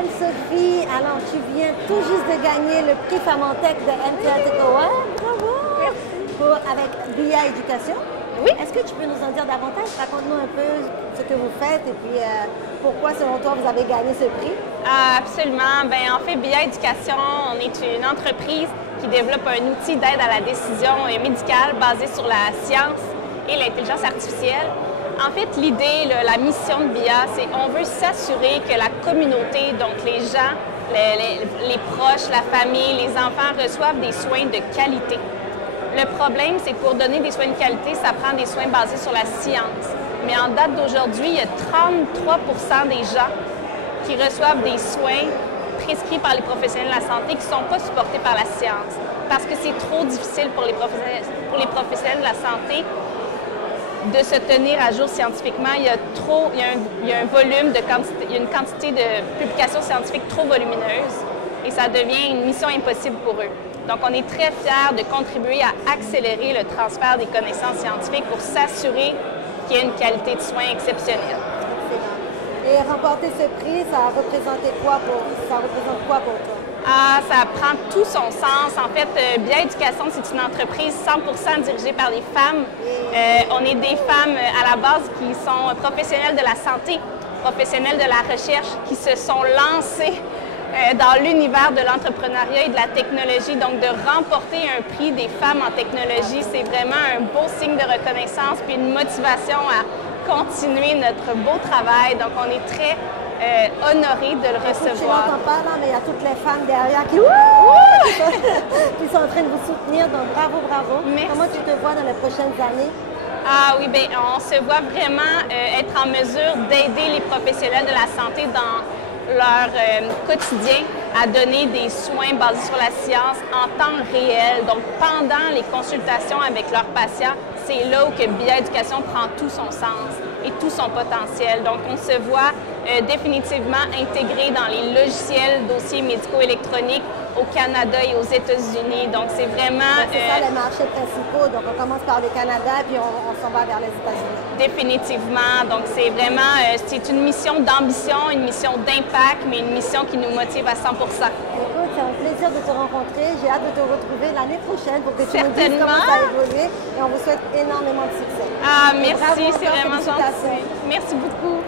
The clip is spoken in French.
Anne-Sophie, alors tu viens tout juste de gagner le prix Femmes en Tech de MTA Tech Award. Bravo! Avec BIA Éducation. Oui. Est-ce que tu peux nous en dire davantage? Raconte-nous un peu ce que vous faites et puis pourquoi, selon toi, vous avez gagné ce prix? Absolument. En fait, BIA Éducation, on est une entreprise qui développe un outil d'aide à la décision médicale basé sur la science et l'intelligence artificielle. En fait, l'idée, la mission de BIA, c'est qu'on veut s'assurer que la communauté, donc les gens, les proches, la famille, les enfants reçoivent des soins de qualité. Le problème, c'est que pour donner des soins de qualité, ça prend des soins basés sur la science. Mais en date d'aujourd'hui, il y a 33% des gens qui reçoivent des soins prescrits par les professionnels de la santé qui ne sont pas supportés par la science. Parce que c'est trop difficile pour les professionnels de la santé de se tenir à jour scientifiquement. Il y a un volume de quantité, il y a une quantité de publications scientifiques trop volumineuse et ça devient une mission impossible pour eux. Donc, on est très fiers de contribuer à accélérer le transfert des connaissances scientifiques pour s'assurer qu'il y ait une qualité de soins exceptionnelle. Et remporter ce prix, ça représente quoi pour toi? Ça prend tout son sens. En fait, BIA Éducation, c'est une entreprise 100% dirigée par des femmes. On est des femmes à la base qui sont professionnelles de la santé, professionnelles de la recherche, qui se sont lancées dans l'univers de l'entrepreneuriat et de la technologie. Donc, de remporter un prix des femmes en technologie, c'est vraiment un beau signe de reconnaissance puis une motivation à continuer notre beau travail. Donc, on est très honorés de le recevoir. Je n'entends pas, là, mais il y a toutes les femmes derrière qui sont en train de vous soutenir. Donc, bravo, bravo. Merci. Comment tu te vois dans les prochaines années? Oui, on se voit vraiment être en mesure d'aider les professionnels de la santé dans leur quotidien à donner des soins basés sur la science en temps réel. Donc, pendant les consultations avec leurs patients, c'est là où que BIA Éducation prend tout son sens et tout son potentiel. Donc, on se voit définitivement intégré dans les logiciels dossiers médicaux électroniques au Canada et aux États-Unis. Donc, c'est vraiment... C'est ça les marchés principaux. Donc, on commence par le Canada puis on s'en va vers les États-Unis. Définitivement. Donc, c'est vraiment... c'est une mission d'ambition, une mission d'impact, mais une mission qui nous motive à 100%. Écoute, c'est un plaisir de te rencontrer. J'ai hâte de te retrouver l'année prochaine pour que tu nous dises comment ça a évolué. Et on vous souhaite énormément de succès. Merci. C'est vraiment gentil. Merci beaucoup.